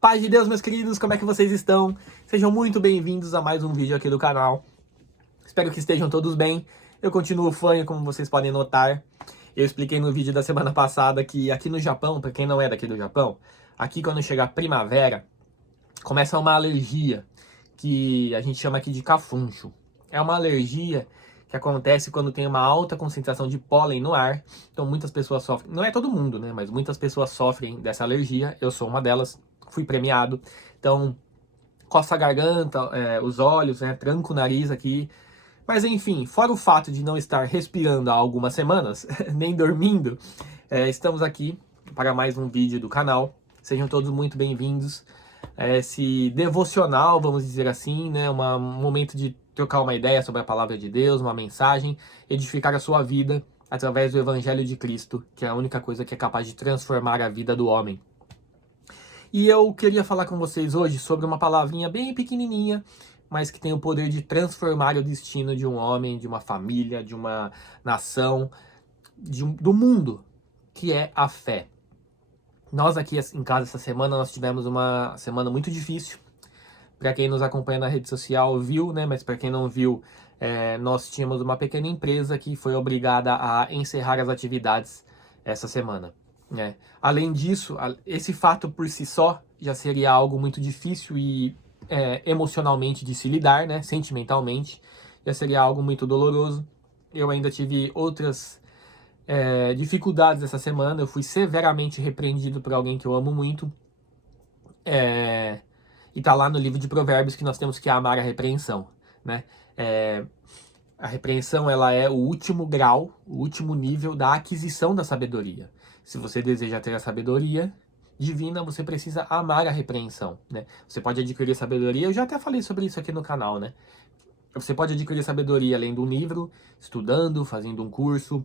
Paz de Deus, meus queridos, como é que vocês estão? Sejam muito bem-vindos a mais um vídeo aqui do canal. Espero que estejam todos bem. Eu continuo fanho, como vocês podem notar. Eu expliquei no vídeo da semana passada que aqui no Japão, para quem não é daqui do Japão, aqui quando chega a primavera, começa uma alergia que a gente chama aqui de cafuncho. É uma alergia que acontece quando tem uma alta concentração de pólen no ar. Então muitas pessoas sofrem, não é todo mundo, né? Mas muitas pessoas sofrem dessa alergia. Eu sou uma delas, fui premiado. Então coça a garganta, os olhos, né? Tranco o nariz aqui. Mas enfim, fora o fato de não estar respirando há algumas semanas, nem dormindo, estamos aqui para mais um vídeo do canal. Sejam todos muito bem-vindos. Esse devocional, vamos dizer assim, né? Um momento de trocar uma ideia sobre a palavra de Deus, uma mensagem, edificar a sua vida através do Evangelho de Cristo, que é a única coisa que é capaz de transformar a vida do homem. E eu queria falar com vocês hoje sobre uma palavrinha bem pequenininha, mas que tem o poder de transformar o destino de um homem, de uma família, de uma nação, do mundo, que é a fé. Nós aqui em casa essa semana, nós tivemos uma semana muito difícil. Para quem nos acompanha na rede social viu, né? Mas para quem não viu, nós tínhamos uma pequena empresa que foi obrigada a encerrar as atividades essa semana, né? Além disso, esse fato por si só já seria algo muito difícil e emocionalmente de se lidar, né? Sentimentalmente, já seria algo muito doloroso. Eu ainda tive outras dificuldades essa semana. Eu fui severamente repreendido por alguém que eu amo muito. E tá lá no livro de Provérbios que nós temos que amar a repreensão, né? A repreensão, ela é o último grau, o último nível da aquisição da sabedoria. Se você deseja ter a sabedoria divina, você precisa amar a repreensão, né? Você pode adquirir sabedoria, eu já até falei sobre isso aqui no canal, né? Você pode adquirir sabedoria lendo um livro, estudando, fazendo um curso,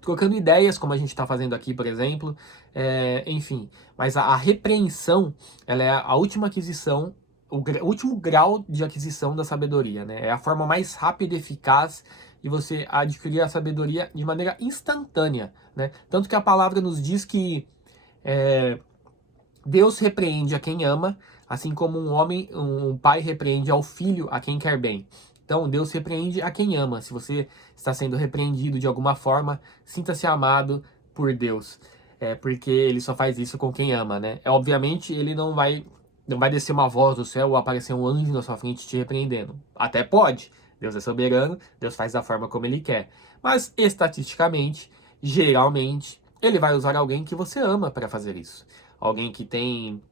trocando ideias, como a gente está fazendo aqui, por exemplo, enfim. Mas a repreensão, ela é a última aquisição, o último grau de aquisição da sabedoria, né? É a forma mais rápida e eficaz de você adquirir a sabedoria de maneira instantânea, né? Tanto que a palavra nos diz que Deus repreende a quem ama, assim como um pai repreende ao filho a quem quer bem. Então, Deus repreende a quem ama. Se você está sendo repreendido de alguma forma, sinta-se amado por Deus. Porque ele só faz isso com quem ama, né? Obviamente, ele não vai descer uma voz do céu ou aparecer um anjo na sua frente te repreendendo. Até pode. Deus é soberano, Deus faz da forma como ele quer. Mas, estatisticamente, geralmente, ele vai usar alguém que você ama para fazer isso. Alguém que tem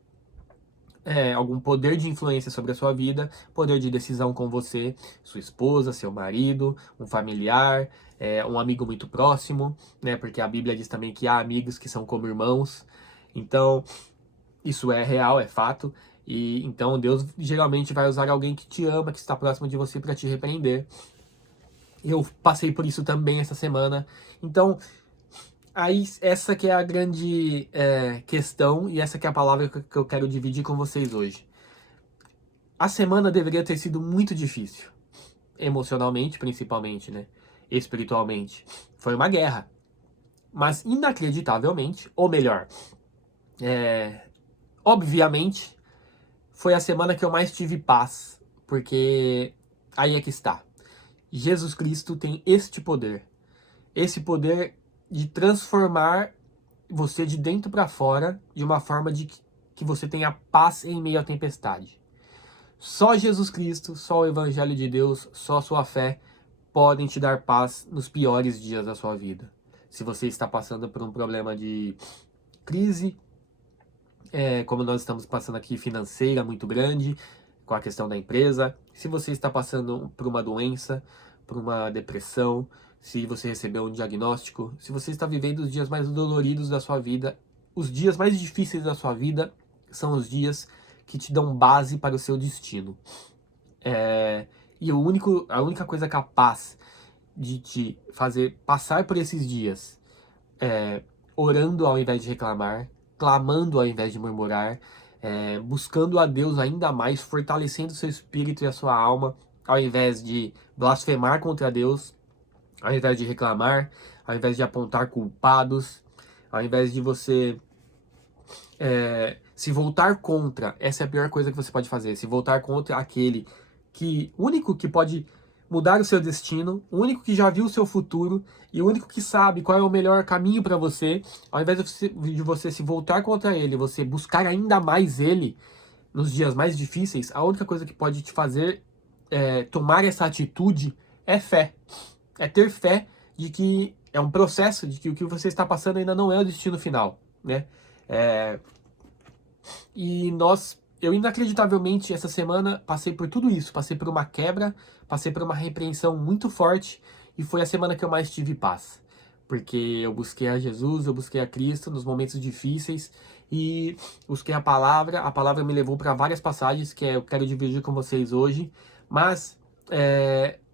algum poder de influência sobre a sua vida, poder de decisão com você, sua esposa, seu marido, um familiar, um amigo muito próximo, né? Porque a Bíblia diz também que há amigos que são como irmãos. Então, isso é real, é fato. E então Deus geralmente vai usar alguém que te ama, que está próximo de você para te repreender. Eu passei por isso também essa semana. Então, aí, essa que é a grande questão e essa que é a palavra que eu quero dividir com vocês hoje. A semana deveria ter sido muito difícil, emocionalmente principalmente, né? Espiritualmente. Foi uma guerra. Mas inacreditavelmente, ou melhor, obviamente, foi a semana que eu mais tive paz, porque aí é que está. Jesus Cristo tem este poder. Esse poder de transformar você de dentro para fora de uma forma de que você tenha paz em meio à tempestade. Só Jesus Cristo, só o Evangelho de Deus, só a sua fé podem te dar paz nos piores dias da sua vida. Se você está passando por um problema de crise, como nós estamos passando aqui, financeira muito grande, com a questão da empresa, se você está passando por uma doença, por uma depressão, se você recebeu um diagnóstico, se você está vivendo os dias mais doloridos da sua vida, os dias mais difíceis da sua vida são os dias que te dão base para o seu destino. E a única coisa capaz de te fazer passar por esses dias orando ao invés de reclamar, clamando ao invés de murmurar, buscando a Deus ainda mais, fortalecendo seu espírito e a sua alma, ao invés de blasfemar contra Deus, ao invés de reclamar, ao invés de apontar culpados, ao invés de você Se voltar contra, essa é a pior coisa que você pode fazer. Se voltar contra aquele o único que pode mudar o seu destino, o único que já viu o seu futuro e o único que sabe qual é o melhor caminho para você, ao invés de você se voltar contra ele, você buscar ainda mais ele nos dias mais difíceis, a única coisa que pode te fazer tomar essa atitude é fé. É ter fé de que é um processo, de que o que você está passando ainda não é o destino final, né? Eu inacreditavelmente essa semana passei por tudo isso, passei por uma quebra, passei por uma repreensão muito forte e foi a semana que eu mais tive paz. Porque eu busquei a Jesus, eu busquei a Cristo nos momentos difíceis e busquei a palavra me levou para várias passagens que eu quero dividir com vocês hoje, mas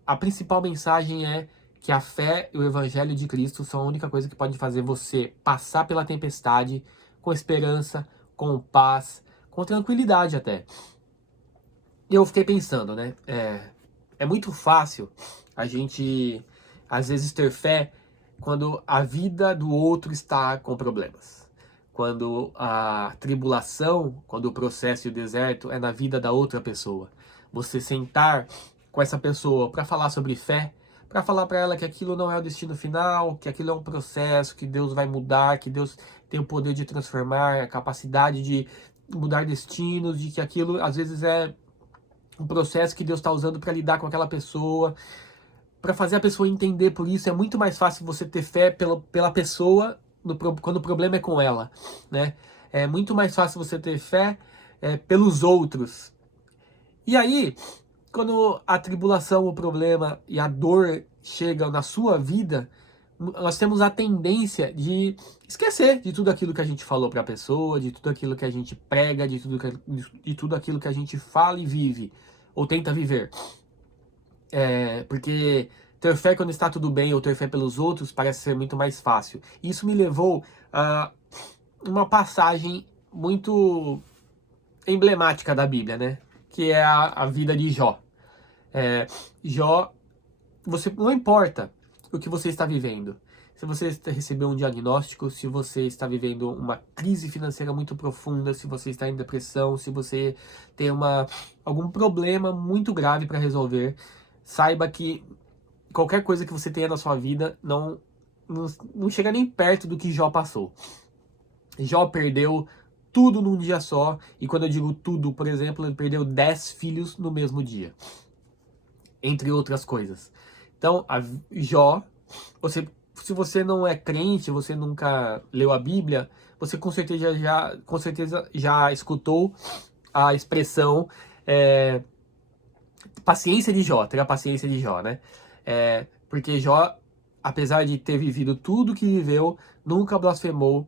a principal mensagem é que a fé e o Evangelho de Cristo são a única coisa que pode fazer você passar pela tempestade com esperança, com paz, com tranquilidade até. Eu fiquei pensando, né? É muito fácil a gente, às vezes, ter fé quando a vida do outro está com problemas. Quando a tribulação, quando o processo e o deserto é na vida da outra pessoa. Você sentar com essa pessoa para falar sobre fé, para falar para ela que aquilo não é o destino final, que aquilo é um processo, que Deus vai mudar, que Deus tem o poder de transformar, a capacidade de mudar destinos, de que aquilo às vezes é um processo que Deus está usando para lidar com aquela pessoa, para fazer a pessoa entender. Por isso é muito mais fácil você ter fé pela pessoa quando o problema é com ela, né? É muito mais fácil você ter fé pelos outros. E aí, quando a tribulação, o problema e a dor chegam na sua vida, nós temos a tendência de esquecer de tudo aquilo que a gente falou para a pessoa, de tudo aquilo que a gente prega, de tudo aquilo que a gente fala e vive, ou tenta viver. Porque ter fé quando está tudo bem, ou ter fé pelos outros, parece ser muito mais fácil. Isso me levou a uma passagem muito emblemática da Bíblia, né? Que é a vida de Jó. Jó, não importa o que você está vivendo. Se você recebeu um diagnóstico, se você está vivendo uma crise financeira muito profunda, se você está em depressão, se você tem algum problema muito grave para resolver, saiba que qualquer coisa que você tenha na sua vida não chega nem perto do que Jó passou. Jó perdeu tudo num dia só, e quando eu digo tudo, por exemplo, ele perdeu 10 filhos no mesmo dia, entre outras coisas. Então, Jó, se você não é crente, você nunca leu a Bíblia, você com certeza já escutou a expressão paciência de Jó, ter a paciência de Jó, né? Porque Jó, apesar de ter vivido tudo que viveu, nunca blasfemou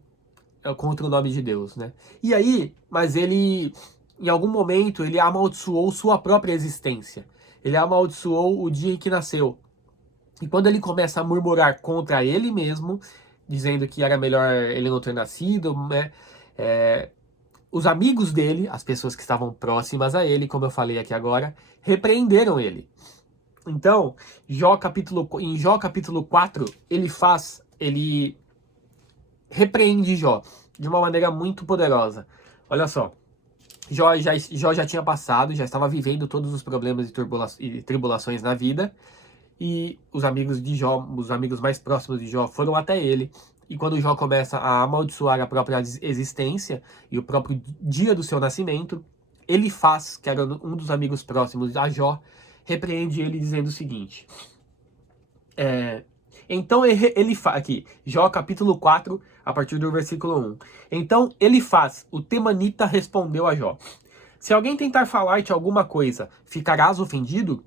contra o nome de Deus, né? E aí, mas ele, em algum momento, ele amaldiçoou sua própria existência. Ele amaldiçoou o dia em que nasceu. E quando ele começa a murmurar contra ele mesmo, dizendo que era melhor ele não ter nascido, né? Os amigos dele, as pessoas que estavam próximas a ele, como eu falei aqui agora, repreenderam ele. Então, em Jó capítulo 4, ele repreende Jó de uma maneira muito poderosa. Olha só, Jó já tinha passado, já estava vivendo todos os problemas e tribulações na vida, e os amigos de Jó, os amigos mais próximos de Jó, foram até ele. E quando Jó começa a amaldiçoar a própria existência e o próprio dia do seu nascimento, ele que era um dos amigos próximos a Jó, repreende ele dizendo o seguinte. Então ele faz, aqui, Jó capítulo 4, a partir do versículo 1. Então o temanita respondeu a Jó: se alguém tentar falar-te alguma coisa, ficarás ofendido?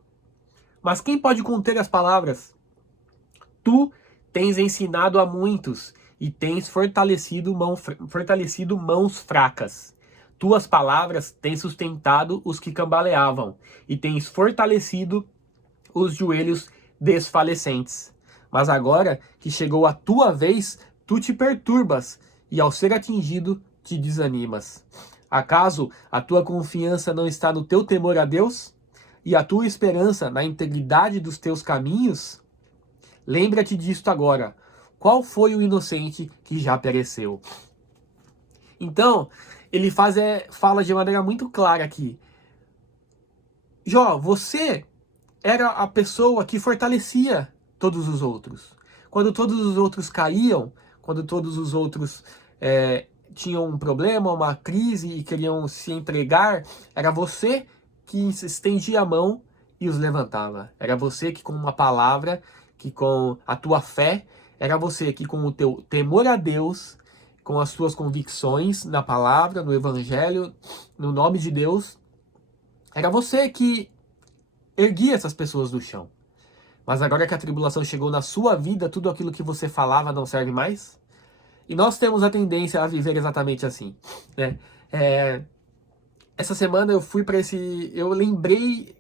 Mas quem pode conter as palavras? Tu tens ensinado a muitos e tens fortalecido mãos fracas. Tuas palavras têm sustentado os que cambaleavam e tens fortalecido os joelhos desfalecentes. Mas agora que chegou a tua vez, tu te perturbas e ao ser atingido te desanimas. Acaso a tua confiança não está no teu temor a Deus? E a tua esperança na integridade dos teus caminhos? Lembra-te disto agora. Qual foi o inocente que já pereceu? Então, ele fala de maneira muito clara aqui. Jó, você era a pessoa que fortalecia todos os outros. Quando todos os outros caíam, quando todos os outros tinham um problema, uma crise e queriam se entregar, era você que estendia a mão e os levantava. Era você que com uma palavra, que com a tua fé, era você que com o teu temor a Deus, com as tuas convicções na palavra, no evangelho, no nome de Deus, era você que erguia essas pessoas do chão. Mas agora que a tribulação chegou na sua vida, tudo aquilo que você falava não serve mais? E nós temos a tendência a viver exatamente assim, né? Essa semana eu fui para eu lembrei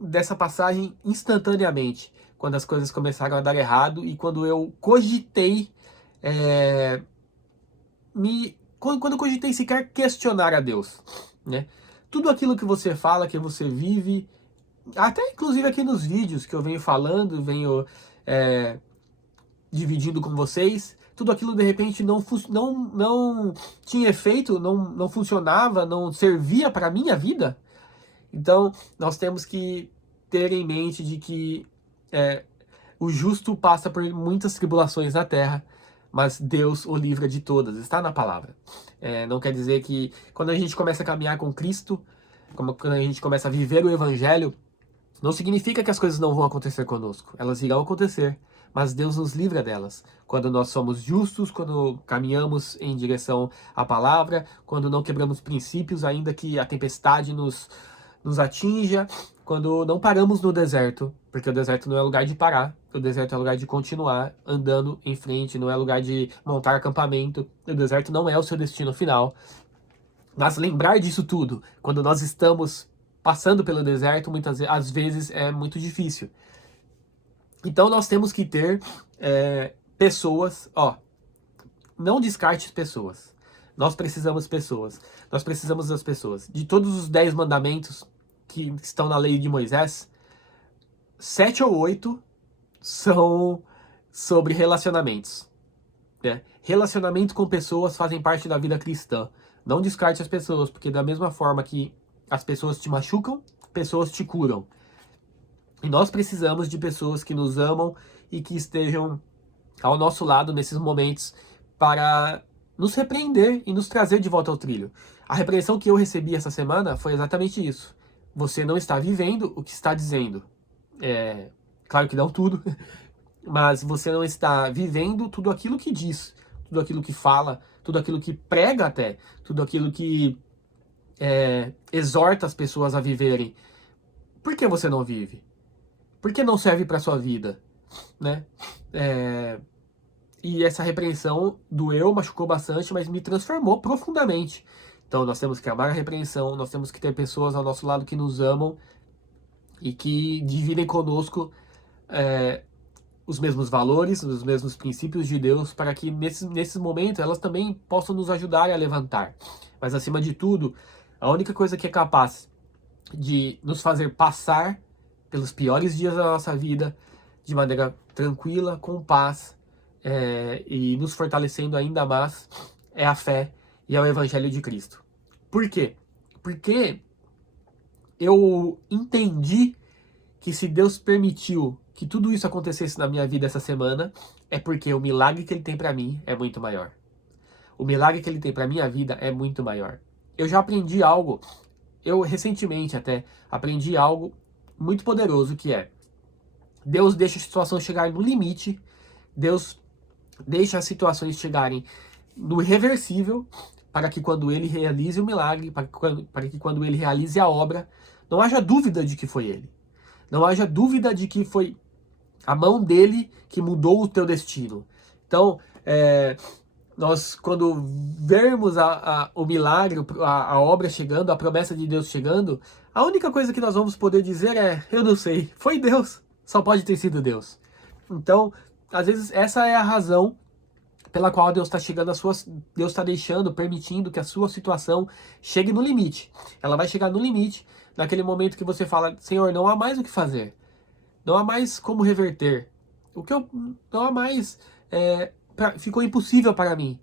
dessa passagem instantaneamente, quando as coisas começaram a dar errado e quando eu cogitei, quando eu cogitei sequer questionar a Deus, né? Tudo aquilo que você fala, que você vive, até inclusive aqui nos vídeos que eu venho falando, venho dividindo com vocês, tudo aquilo de repente não tinha efeito, não funcionava, não servia para a minha vida. Então nós temos que ter em mente de que o justo passa por muitas tribulações na terra, mas Deus o livra de todas, está na palavra. Não quer dizer que quando a gente começa a caminhar com Cristo, quando a gente começa a viver o Evangelho, não significa que as coisas não vão acontecer conosco. Elas irão acontecer, mas Deus nos livra delas. Quando nós somos justos, quando caminhamos em direção à palavra, quando não quebramos princípios, ainda que a tempestade nos atinja, quando não paramos no deserto, porque o deserto não é lugar de parar, o deserto é lugar de continuar andando em frente, não é lugar de montar acampamento, o deserto não é o seu destino final. Mas lembrar disso tudo, quando nós estamos passando pelo deserto, às vezes é muito difícil. Então nós temos que ter pessoas, não descarte pessoas. Nós precisamos pessoas. Nós precisamos das pessoas. De todos os 10 mandamentos que estão na lei de Moisés, 7 ou 8 são sobre relacionamentos. Né? Relacionamento com pessoas fazem parte da vida cristã. Não descarte as pessoas, porque da mesma forma que as pessoas te machucam, pessoas te curam. E nós precisamos de pessoas que nos amam e que estejam ao nosso lado nesses momentos para nos repreender e nos trazer de volta ao trilho. A repreensão que eu recebi essa semana foi exatamente isso. Você não está vivendo o que está dizendo. Claro que não tudo, mas você não está vivendo tudo aquilo que diz, tudo aquilo que fala, tudo aquilo que prega até, tudo aquilo que exorta as pessoas a viverem. Por que você não vive? Por que não serve para sua vida? Né? E essa repreensão doeu, machucou bastante, mas me transformou profundamente. Então nós temos que amar a repreensão, nós temos que ter pessoas ao nosso lado que nos amam e que dividem conosco os mesmos valores, os mesmos princípios de Deus, para que nesses momentos elas também possam nos ajudar a levantar. Mas acima de tudo, a única coisa que é capaz de nos fazer passar pelos piores dias da nossa vida de maneira tranquila, com paz, e nos fortalecendo ainda mais, é a fé e é o Evangelho de Cristo. Por quê? Porque eu entendi que se Deus permitiu que tudo isso acontecesse na minha vida essa semana, é porque o milagre que Ele tem para mim é muito maior. O milagre que Ele tem para minha vida é muito maior. Eu já aprendi algo, eu recentemente até aprendi algo muito poderoso, que é: Deus deixa a situação chegar no limite, Deus deixa as situações chegarem no irreversível, para que quando Ele realize o milagre, para que quando Ele realize a obra, não haja dúvida de que foi Ele. Não haja dúvida de que foi a mão dele que mudou o teu destino. Então, nós, quando vermos o milagre, a obra chegando, a promessa de Deus chegando, a única coisa que nós vamos poder dizer é: eu não sei, foi Deus, só pode ter sido Deus. Então, às vezes, essa é a razão pela qual Deus está chegando Deus está deixando, permitindo que a sua situação chegue no limite. Ela vai chegar no limite naquele momento que você fala: Senhor, não há mais o que fazer. Não há mais como reverter. Não há mais... ficou impossível para mim.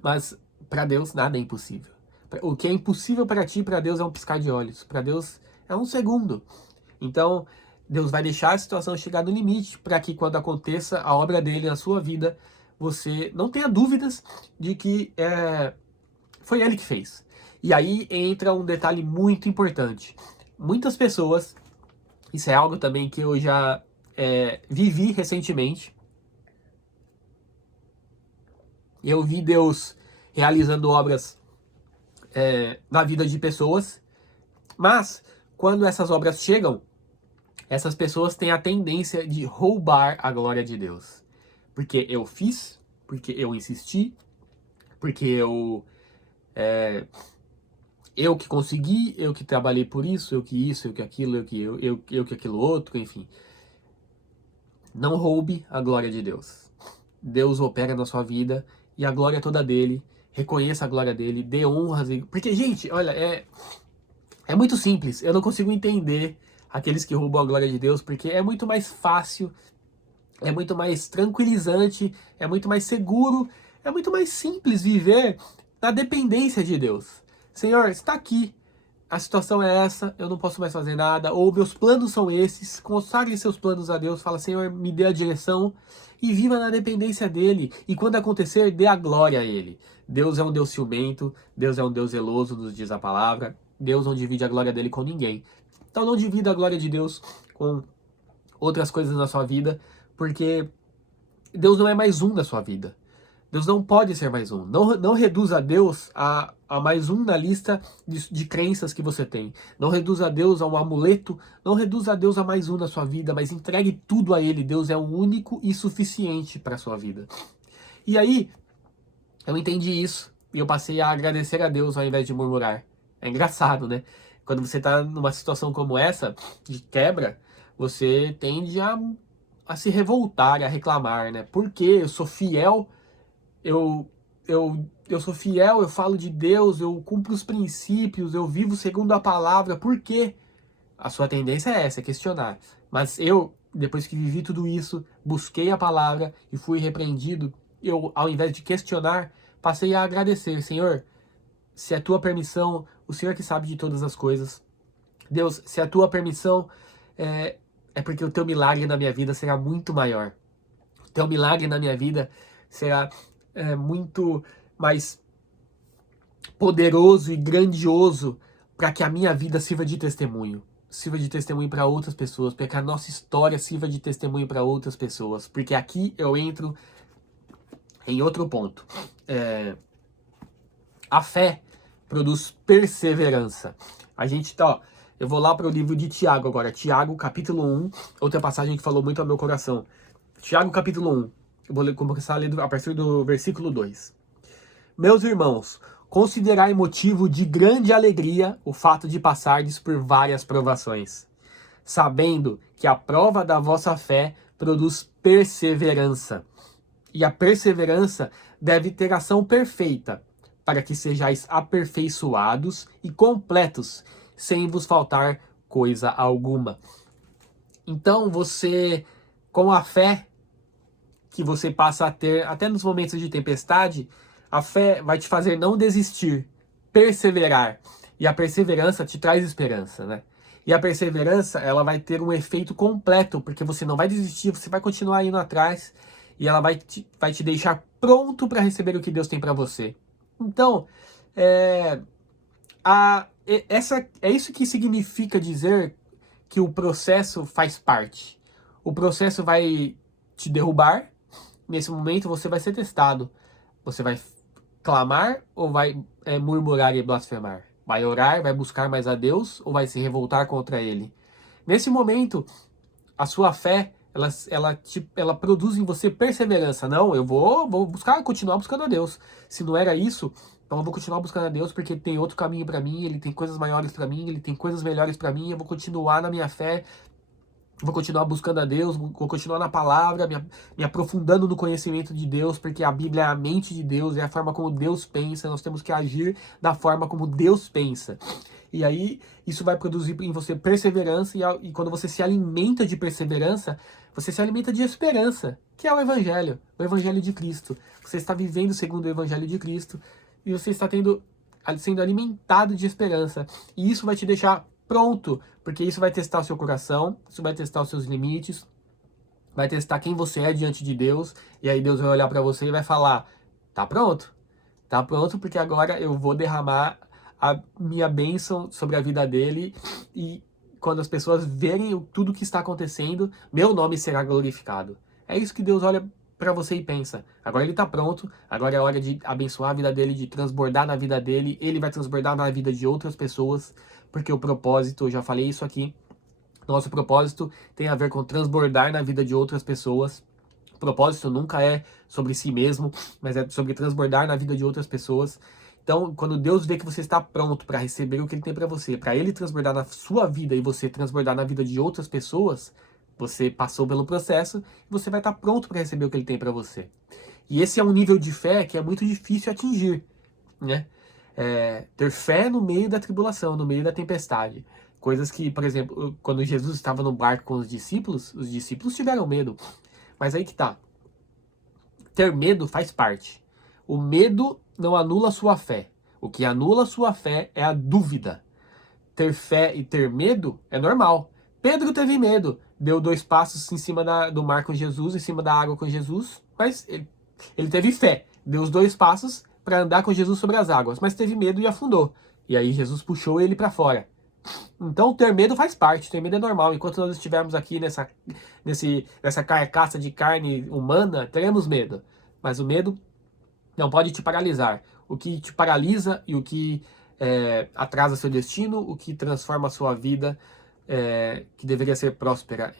Mas Para Deus, nada é impossível. O que é impossível para ti, para Deus é um piscar de olhos. Para Deus é um segundo. Então, Deus vai deixar a situação chegar no limite para que quando aconteça a obra dele na sua vida, você não tenha dúvidas de que foi ele que fez. E aí entra um detalhe muito importante. Muitas pessoas, isso é algo também que eu já vivi recentemente. Eu vi Deus realizando obras na vida de pessoas, mas quando essas obras chegam, essas pessoas têm a tendência de roubar a glória de Deus. Porque eu fiz, porque eu insisti, porque eu que consegui, eu que trabalhei por isso, eu que aquilo, eu que aquilo outro, enfim. Não roube a glória de Deus. Deus opera na sua vida e a glória é toda dele. Reconheça a glória dele, dê honras. Porque, gente, olha, é muito simples. Eu não consigo entender aqueles que roubam a glória de Deus, porque é muito mais fácil, é muito mais tranquilizante, é muito mais seguro, é muito mais simples viver na dependência de Deus. Senhor, está aqui, a situação é essa, eu não posso mais fazer nada, ou meus planos são esses, consagre seus planos a Deus, fala, Senhor, me dê a direção, e viva na dependência dele, e quando acontecer, dê a glória a ele. Deus é um Deus ciumento, Deus é um Deus zeloso, nos diz a palavra, Deus não divide a glória dele com ninguém. Então não divida a glória de Deus com outras coisas na sua vida, porque Deus não é mais um na sua vida. Deus não pode ser mais um. Não reduza a Deus a mais um na lista de crenças que você tem. Não reduza a Deus a um amuleto. Não reduza a Deus a mais um na sua vida, mas entregue tudo a Ele. Deus é o único e suficiente para a sua vida. E aí, eu entendi isso e eu passei a agradecer a Deus ao invés de murmurar. É engraçado, né? Quando você está numa situação como essa, de quebra, você tende a se revoltar, a reclamar, né? Porque eu sou fiel, eu sou fiel, eu falo de Deus, eu cumpro os princípios, eu vivo segundo a palavra. Por quê? A sua tendência é essa, é questionar. Mas eu, depois que vivi tudo isso, busquei a palavra e fui repreendido, eu, ao invés de questionar, passei a agradecer. Senhor, se é a tua permissão, o Senhor que sabe de todas as coisas. Deus, se é a tua permissão, é porque o teu milagre na minha vida será muito maior. O teu milagre na minha vida será muito mais poderoso e grandioso para que a minha vida sirva de testemunho. Sirva de testemunho para outras pessoas, para que a nossa história sirva de testemunho para outras pessoas. Porque aqui eu entro em outro ponto. A fé produz perseverança. A gente tá, eu vou lá para o livro de Tiago agora. Tiago, capítulo 1, outra passagem que falou muito ao meu coração. Tiago, capítulo 1. Eu vou começar a ler a partir do versículo 2. Meus irmãos, considerai motivo de grande alegria o fato de passardes por várias provações, sabendo que a prova da vossa fé produz perseverança. E a perseverança deve ter ação perfeita, para que sejais aperfeiçoados e completos, sem vos faltar coisa alguma. Então você, com a fé que você passa a ter, até nos momentos de tempestade, a fé vai te fazer não desistir, perseverar. E a perseverança te traz esperança, né? E a perseverança, ela vai ter um efeito completo, porque você não vai desistir, você vai continuar indo atrás, e ela vai te deixar pronto para receber o que Deus tem para você. Então, é isso que significa dizer que o processo faz parte. O processo vai te derrubar. Nesse momento você vai ser testado. Você vai clamar ou vai murmurar e blasfemar? Vai orar, vai buscar mais a Deus ou vai se revoltar contra Ele? Nesse momento, a sua fé, ela produz em você perseverança. Não, eu vou continuar buscando a Deus. Se não era isso, então eu vou continuar buscando a Deus porque tem outro caminho para mim, Ele tem coisas maiores para mim, Ele tem coisas melhores para mim, eu vou continuar na minha fé, vou continuar buscando a Deus, vou continuar na palavra, me aprofundando no conhecimento de Deus, porque a Bíblia é a mente de Deus, é a forma como Deus pensa, nós temos que agir da forma como Deus pensa. E aí, isso vai produzir em você perseverança, e quando você se alimenta de perseverança, você se alimenta de esperança, que é o Evangelho de Cristo. Você está vivendo segundo o Evangelho de Cristo, e você está sendo alimentado de esperança. E isso vai te deixar pronto, porque isso vai testar o seu coração, isso vai testar os seus limites, vai testar quem você é diante de Deus, e aí Deus vai olhar para você e vai falar: tá pronto? Tá pronto, porque agora eu vou derramar a minha bênção sobre a vida dele, e quando as pessoas verem tudo que está acontecendo, meu nome será glorificado. É isso que Deus olha para você e pensa: agora ele está pronto, agora é hora de abençoar a vida dele, de transbordar na vida dele, ele vai transbordar na vida de outras pessoas, porque o propósito, eu já falei isso aqui, nosso propósito tem a ver com transbordar na vida de outras pessoas. O propósito nunca é sobre si mesmo, mas é sobre transbordar na vida de outras pessoas. Então, quando Deus vê que você está pronto para receber o que Ele tem para você, para Ele transbordar na sua vida e você transbordar na vida de outras pessoas, você passou pelo processo e você vai estar pronto para receber o que Ele tem para você. E esse é um nível de fé que é muito difícil atingir, né? Ter fé no meio da tribulação, no meio da tempestade. Coisas que, por exemplo, quando Jesus estava no barco com os discípulos tiveram medo. Mas aí que tá. Ter medo faz parte. O medo não anula a sua fé. O que anula a sua fé é a dúvida. Ter fé e ter medo é normal. Pedro teve medo. Deu 2 passos em cima do mar com Jesus, em cima da água com Jesus. Mas ele teve fé. Deu os 2 passos para andar com Jesus sobre as águas. Mas teve medo e afundou. E aí Jesus puxou ele para fora. Então ter medo faz parte, ter medo é normal. Enquanto nós estivermos aqui nessa carcaça de carne humana, teremos medo. Mas o medo não pode te paralisar. O que te paralisa e o que atrasa seu destino, o que transforma a sua vida, que deveria ser próspera,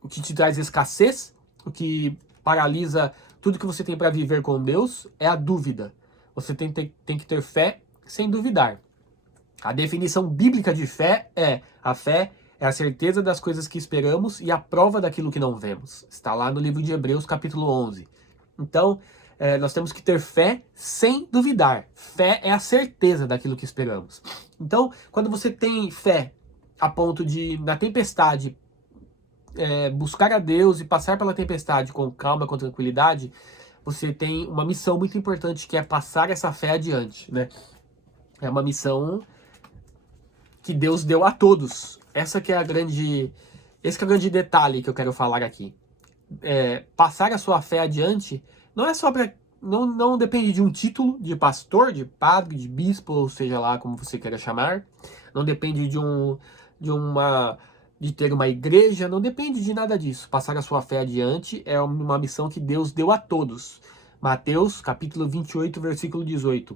o que te traz escassez, o que paralisa tudo que você tem para viver com Deus, é a dúvida. Você tem que ter fé sem duvidar. A definição bíblica de fé é: a fé é a certeza das coisas que esperamos e a prova daquilo que não vemos. Está lá no livro de Hebreus, capítulo 11. Então, nós temos que ter fé sem duvidar. Fé é a certeza daquilo que esperamos. Então, quando você tem fé a ponto de, na tempestade, buscar a Deus e passar pela tempestade com calma, com tranquilidade, você tem uma missão muito importante, que é passar essa fé adiante, né? É uma missão que Deus deu a todos. Esse que é o grande detalhe que eu quero falar aqui. Passar a sua fé adiante não é só para... Não depende de um título de pastor, de padre, de bispo, ou seja lá como você queira chamar. Não depende de ter uma igreja, não depende de nada disso. Passar a sua fé adiante é uma missão que Deus deu a todos. Mateus, capítulo 28, versículo 18.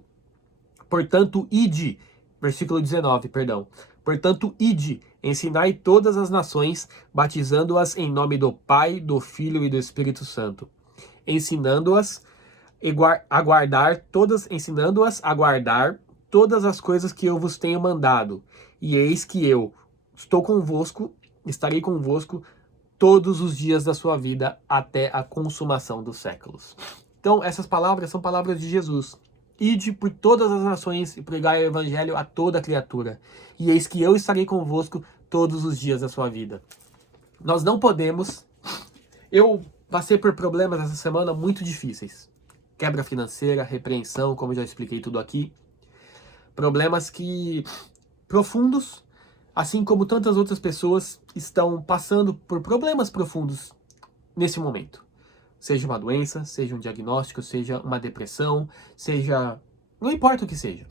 Portanto, ide... Versículo 19, perdão. Portanto, ide, ensinai todas as nações, batizando-as em nome do Pai, do Filho e do Espírito Santo, ensinando-as a guardar todas as coisas que eu vos tenho mandado. E eis que eu estarei convosco todos os dias da sua vida até a consumação dos séculos. Então, essas palavras são palavras de Jesus. Ide por todas as nações e pregai o evangelho a toda criatura. E eis que eu estarei convosco todos os dias da sua vida. Nós não podemos... Eu passei por problemas essa semana muito difíceis. Quebra financeira, repreensão, como já expliquei tudo aqui. Problemas profundos, assim como tantas outras pessoas estão passando por problemas profundos nesse momento. Seja uma doença, seja um diagnóstico, seja uma depressão, seja... não importa o que seja.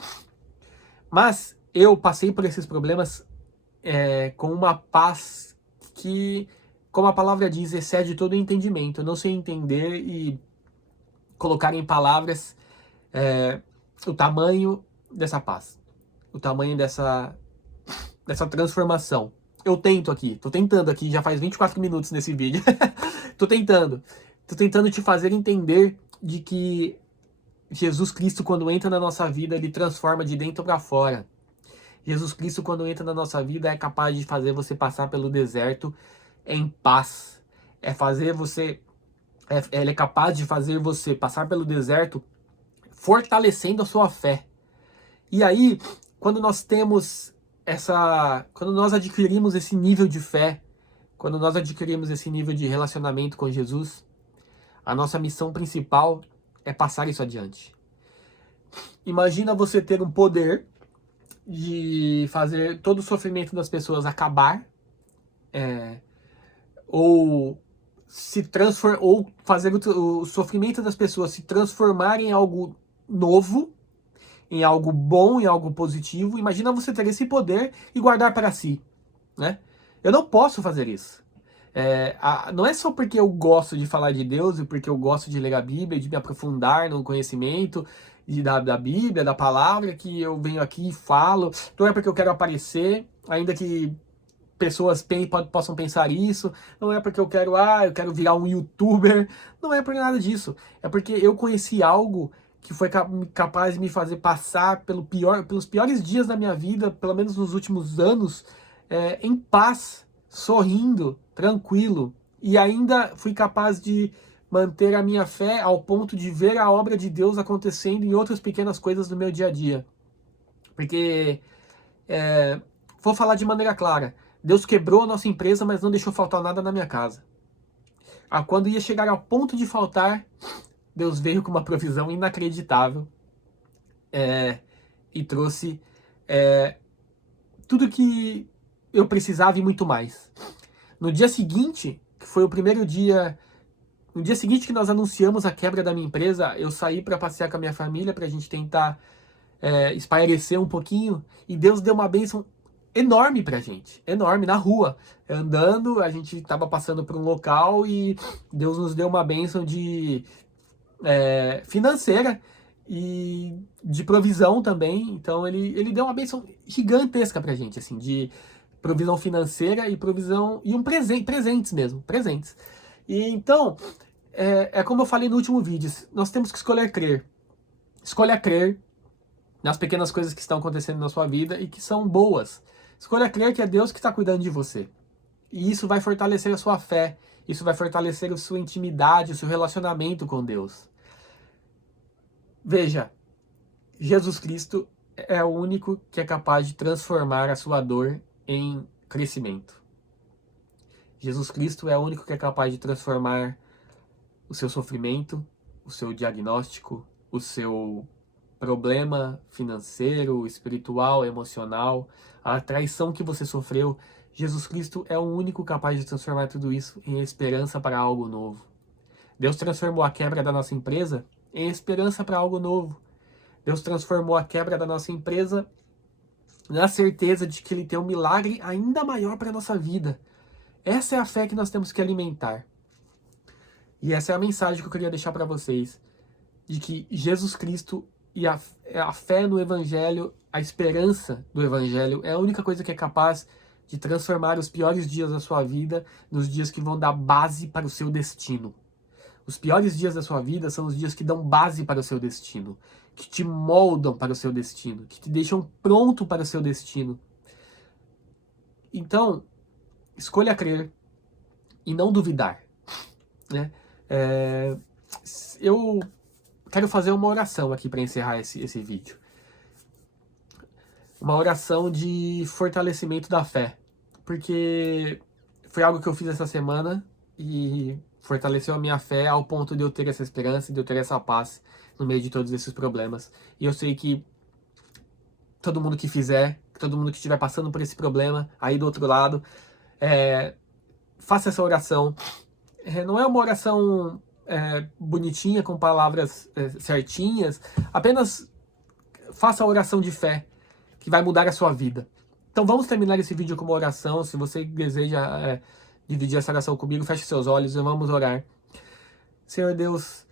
Mas eu passei por esses problemas com uma paz que, como a palavra diz, excede todo entendimento. Eu não sei entender e colocar em palavras o tamanho dessa paz. O tamanho dessa transformação. Eu tô tentando aqui, já faz 24 minutos nesse vídeo. Tô tentando te fazer entender de que Jesus Cristo, quando entra na nossa vida, ele transforma de dentro para fora. Jesus Cristo, quando entra na nossa vida, é capaz de fazer você passar pelo deserto em paz. Ele é capaz de fazer você passar pelo deserto fortalecendo a sua fé. E aí, quando nós adquirimos esse nível de fé, quando nós adquirimos esse nível de relacionamento com Jesus, a nossa missão principal é passar isso adiante. Imagina você ter um poder de fazer todo o sofrimento das pessoas acabar, ou ou fazer o sofrimento das pessoas se transformar em algo novo, em algo bom, em algo positivo. Imagina você ter esse poder e guardar para si, né? Eu não posso fazer isso. Não é só porque eu gosto de falar de Deus e porque eu gosto de ler a Bíblia, de me aprofundar no conhecimento da Bíblia, da palavra, que eu venho aqui e falo. Não é porque eu quero aparecer, ainda que pessoas possam pensar isso. Não é porque eu quero virar um youtuber. Não é por nada disso. É porque eu conheci algo que foi capaz de me fazer passar pelos piores dias da minha vida, pelo menos nos últimos anos, em paz, sorrindo, tranquilo. E ainda fui capaz de manter a minha fé ao ponto de ver a obra de Deus acontecendo em outras pequenas coisas do meu dia a dia. Porque, vou falar de maneira clara, Deus quebrou a nossa empresa, mas não deixou faltar nada na minha casa. Quando ia chegar ao ponto de faltar, Deus veio com uma provisão inacreditável, e trouxe tudo que eu precisava e muito mais. No dia seguinte, que foi o primeiro dia, no dia seguinte que nós anunciamos a quebra da minha empresa, eu saí para passear com a minha família, para a gente tentar espairecer um pouquinho, e Deus deu uma bênção enorme pra gente, enorme, na rua, andando, a gente estava passando por um local e Deus nos deu uma bênção financeira e de provisão também. Então ele deu uma bênção gigantesca pra gente, assim, de provisão financeira e provisão, e presentes mesmo, presentes. E então, como eu falei no último vídeo, nós temos que escolher crer. Escolha crer nas pequenas coisas que estão acontecendo na sua vida e que são boas. Escolha crer que é Deus que está cuidando de você. E isso vai fortalecer a sua fé, isso vai fortalecer a sua intimidade, o seu relacionamento com Deus. Veja, Jesus Cristo é o único que é capaz de transformar a sua dor em crescimento. Jesus Cristo é o único que é capaz de transformar o seu sofrimento, o seu diagnóstico, o seu problema financeiro, espiritual, emocional, a traição que você sofreu. Jesus Cristo é o único capaz de transformar tudo isso em esperança para algo novo. Deus transformou a quebra da nossa empresa em esperança para algo novo. Deus transformou a quebra da nossa empresa na certeza de que Ele tem um milagre ainda maior para a nossa vida. Essa é a fé que nós temos que alimentar. E essa é a mensagem que eu queria deixar para vocês, de que Jesus Cristo e a fé no Evangelho, a esperança do Evangelho, é a única coisa que é capaz de transformar os piores dias da sua vida nos dias que vão dar base para o seu destino. Os piores dias da sua vida são os dias que dão base para o seu destino, que te moldam para o seu destino, que te deixam pronto para o seu destino. Então, escolha crer e não duvidar, né? Eu quero fazer uma oração aqui para encerrar esse vídeo. Uma oração de fortalecimento da fé. Porque foi algo que eu fiz essa semana e fortaleceu a minha fé ao ponto de eu ter essa esperança, de eu ter essa paz no meio de todos esses problemas. E eu sei que todo mundo que fizer, todo mundo que estiver passando por esse problema, aí do outro lado, faça essa oração. Não é uma oração bonitinha, com palavras certinhas, apenas faça a oração de fé, que vai mudar a sua vida. Então vamos terminar esse vídeo com uma oração. Se você deseja dividir essa oração comigo, feche seus olhos e vamos orar. Senhor Deus,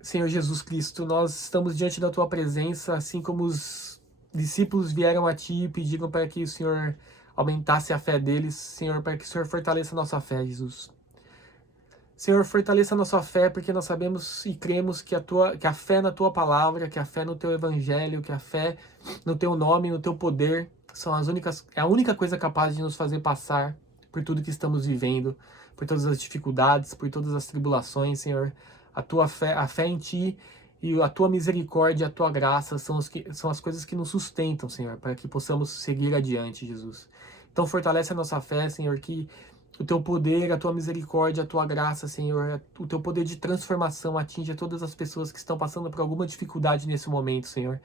Senhor Jesus Cristo, nós estamos diante da Tua presença, assim como os discípulos vieram a Ti e pediram para que o Senhor aumentasse a fé deles. Senhor, para que o Senhor fortaleça a nossa fé, Jesus. Senhor, fortaleça a nossa fé, porque nós sabemos e cremos que a fé na Tua palavra, que a fé no Teu Evangelho, que a fé no Teu nome, no Teu poder, é a única coisa capaz de nos fazer passar por tudo que estamos vivendo, por todas as dificuldades, por todas as tribulações, Senhor. A fé em Ti e a Tua misericórdia, a Tua graça são as coisas que nos sustentam, Senhor, para que possamos seguir adiante, Jesus. Então fortalece a nossa fé, Senhor, que o teu poder, a tua misericórdia, a tua graça, Senhor, o teu poder de transformação atinja todas as pessoas que estão passando por alguma dificuldade nesse momento, Senhor.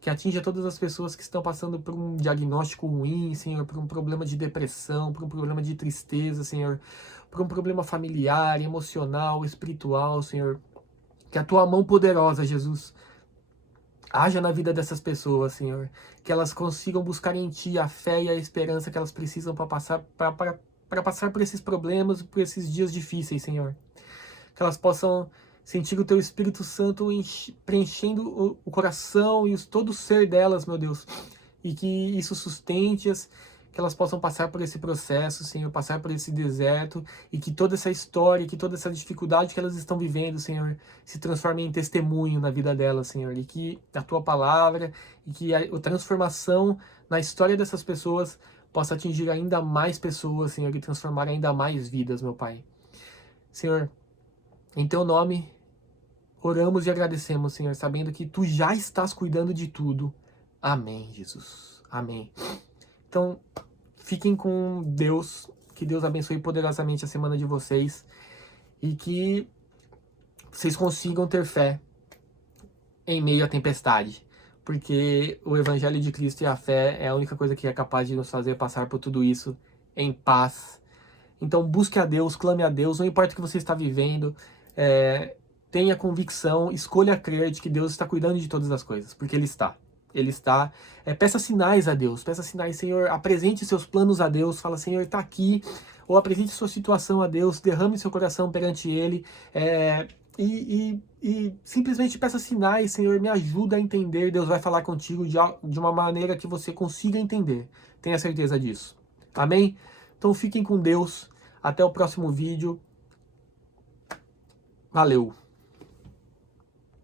Que atinja todas as pessoas que estão passando por um diagnóstico ruim, Senhor, por um problema de depressão, por um problema de tristeza, Senhor, por um problema familiar, emocional, espiritual, Senhor. Que a tua mão poderosa, Jesus, haja na vida dessas pessoas, Senhor. Que elas consigam buscar em Ti a fé e a esperança que elas precisam para passar por esses problemas, por esses dias difíceis, Senhor. Que elas possam sentir o Teu Espírito Santo preenchendo o coração e todo o ser delas, meu Deus. E que isso sustente-as, que elas possam passar por esse processo, Senhor, passar por esse deserto, e que toda essa história, que toda essa dificuldade que elas estão vivendo, Senhor, se transforme em testemunho na vida delas, Senhor, e que a Tua palavra, e que a transformação na história dessas pessoas possa atingir ainda mais pessoas, Senhor, e transformar ainda mais vidas, meu Pai. Senhor, em Teu nome, oramos e agradecemos, Senhor, sabendo que Tu já estás cuidando de tudo. Amém, Jesus. Amém. Então, fiquem com Deus, que Deus abençoe poderosamente a semana de vocês e que vocês consigam ter fé em meio à tempestade, porque o Evangelho de Cristo e a fé é a única coisa que é capaz de nos fazer passar por tudo isso em paz. Então, busque a Deus, clame a Deus, não importa o que você está vivendo, tenha convicção, escolha crer de que Deus está cuidando de todas as coisas, porque Ele está. Ele está. Peça sinais a Deus, peça sinais, Senhor, apresente seus planos a Deus, fala, Senhor, está aqui, ou apresente sua situação a Deus, derrame seu coração perante Ele, e simplesmente peça sinais, Senhor, me ajuda a entender. Deus vai falar contigo de uma maneira que você consiga entender, tenha certeza disso. Amém? Então fiquem com Deus, até o próximo vídeo, valeu!